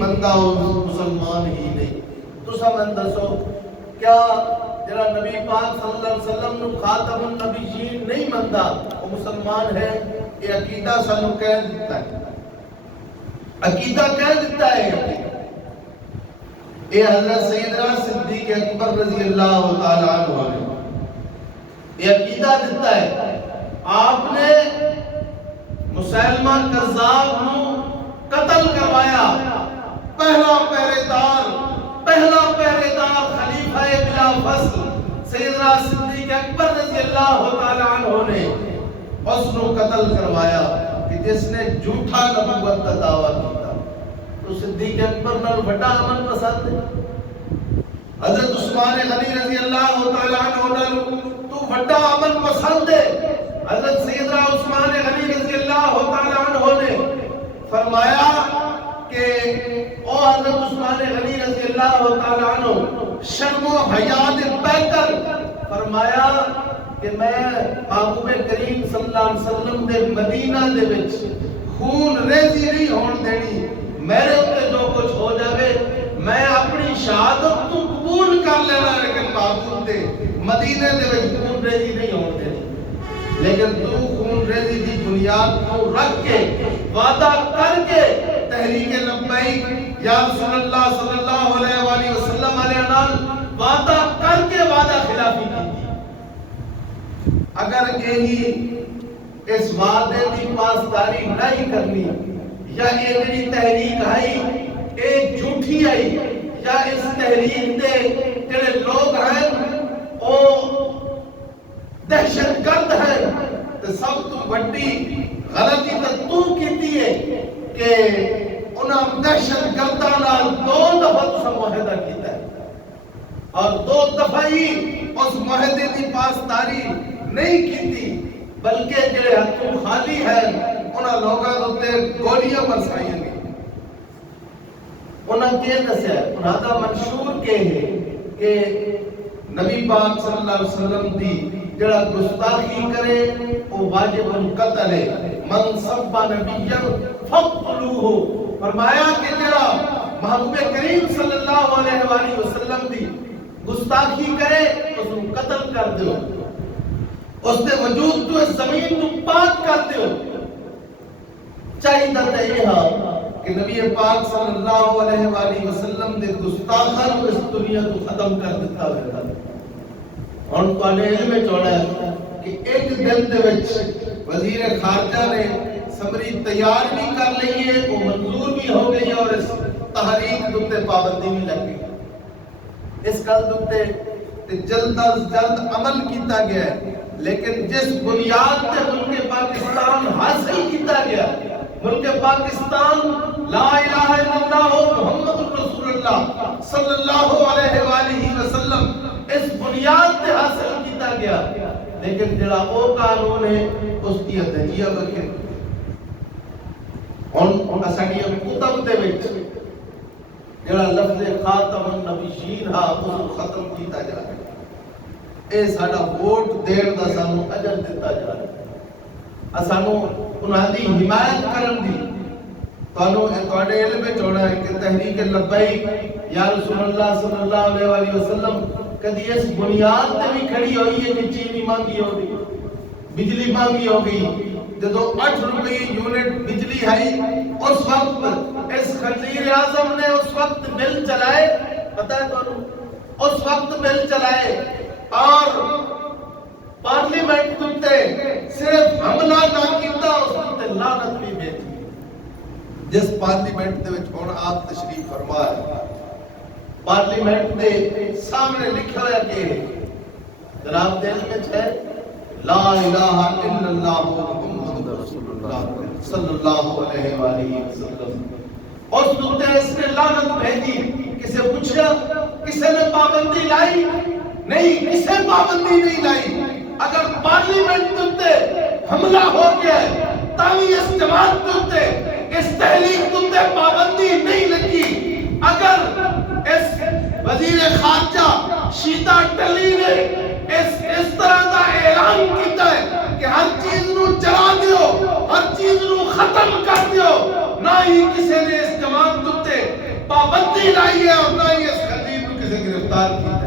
مندا مسلمان ہی نہیں۔ تو سمجھ دسو کیا جڑا نبی پاک صلی اللہ علیہ وسلم نو خاتم النبیین نہیں مندا وہ مسلمان ہے؟ یہ عقیدہ سانو کہہ دیتا ہے، عقیدہ کہہ دیتا ہے۔ یہ حضرت سیدنا صدیق اکبر رضی اللہ تعالی عنہ نے یہ عقیدہ دیتا ہے۔ آپ نے مسلمہ کذاب نو قتل کروایا، پہلا پہرے دار خلیفہ بلا فصل سیدنا صدیق اکبر رضی اللہ تعالی عنہ نے اس نو قتل کروایا کہ جس نے جھوٹا نبوت کا دعویٰ کیا۔ تو صدیق اکبر نال بڑا امن پسند ہے، حضرت عثمان غنی رضی اللہ تعالی عنہ نال تو بڑا امن پسند ہے۔ حضرت سیدنا عثمان غنی رضی اللہ تعالی عنہ نے فرمایا کہ او حضرت عثمان غنی رضی اللہ تعالی عنہ شرم و حیا دے پیکر فرمایا کہ میں محبوب کریم صلی اللہ علیہ وسلم دے مدینہ دے وچ خون ریزی نہیں ہون دینی، میرے تے جو کچھ ہو جاوے میں اپنی شہادت تو قبول کر لینا، لیکن محبوب دے مدینہ دے وچ خون ریزی نہیں ہون دینی۔ لیکن تو خون ریزی دی بنیاد کو رکھ کے وعدہ کر کے تحریک لبیک یا رسول اللہ صلی اللہ علیہ وآلہ وسلم علیہ نال وعدہ کر کے وعدہ خلافی کی۔ اگر یہی اس وعدے کی پاسداری نہیں کرنی، یا یہ میری تحریک آئی یہ جھوٹی آئی، یا اس تحریک دے جڑے لوگ ہیں وہ دہشت گرد ہے، تو سب تو بڑی غلطی تو کیتی ہے کہ انہاں دہشت گرداں نال 2 دفعہ تساں معاہدہ کیتا ہے، اور 2 دفعہ ہی اس معاہدے کی پاسداری نہیں کیتی، بلکہ جڑے ہاتھوں خالی ہیں انہاں لوگاں تے گولیاں برسائیاں گئی۔ انہاں کیا دسیا، انہاں دا منشور کے ہے کہ نبی پاک صلی اللہ علیہ وسلم دی جڑا گستاخی کرے وہ واجب القتل ہے، من سب نبی فقتلوہ، فرمایا کہ جڑا محبوب کریم صلی اللہ علیہ وآلہ وسلم دی گستاخی کرے اس کو قتل کر دیو، اس دے وجود تو اس زمین تو پاک کر دیو۔ چاہیے تھا یہ کہ نبی پاک صلی اللہ علیہ وآلہ وسلم دے گستاخان کو اس دنیا کو ختم کر دیتا ہوئے، اور ان کو علم چوڑا ہے کہ ایک دن دے وچ وزیر خارجہ نے سمری تیار بھی کر لئی ہے، وہ منظور بھی ہو گئی اور اس تحریک دکتے پابندی بھی لگ گئی، اس کل دکتے جلد از جلد عمل کیتا گیا ہے۔ لیکن جس بنیاد تے ملک پاکستان حاصل کیتا گیا، ملک پاکستان لا الہ الا اللہ محمد رسول اللہ صلی اللہ علیہ وآلہ وسلم اس بنیاد تے حاصل کیتا گیا، لیکن جڑا او قانون ہے اس کی دھجیہ بکھر ان اساڈی کتب دے وچ جڑا لفظ خاتم النبیین ہا اس کو ختم کیتا جا رہا ہے۔ اے ساڈا ووٹ دین دا سانو اجر دتا جا رہا ہے، سانو انہاں دی حمایت کرن دی تانوں تواڈے علم وچ ہونا ہے کہ تحریک لبیک یا رسول اللہ صلی اللہ علیہ وآلہ وسلم کدی اس بنیاد تے بھی کھڑی ہوئی ہے کہ چینی مانگی ہوگی، بجلی مانگی ہوگی، جدو 8 روپے یونٹ بجلی آئی اس وقت اس خلیل اعظم نے اس وقت بل چلائے، پتہ ہے تو اس وقت بل چلائے اور پارلیمنٹ تے صرف حملہ نہ کیتا، اس تے لعنت بھی بھیجی۔ جس پارلیمنٹ دے وچ ہن آپ تشریف فرما ہے، پارلیمنٹ دے سامنے لکھا ہوا کہ جناب دل میں ہے لا الہ الا اللہ محمد رسول اللہ صلی اللہ علیہ وآلہ وسلم، اور سنتے اس نے لعنت بھیجی۔ کسے پوچھا کسے نے پابندی لائی؟ نہیں، کسے پابندی نہیں لائی۔ اگر پارلیمنٹ تے حملہ ہو گیا تاوی اس جماعت تے اس تحریک تے پابندی نہیں لگی۔ اگر اس وزیر خارجہ شیتا ٹلی نے اس طرح دا اعلان کیتا ہے کہ ہر چیز نو جلا دیو، ہر چیز نو ختم کر دیو، نہ ہی کسی نے اس جماعت تے نہیں لائیے اور نہ ہی اس خطیب کو کسی گرفتار کی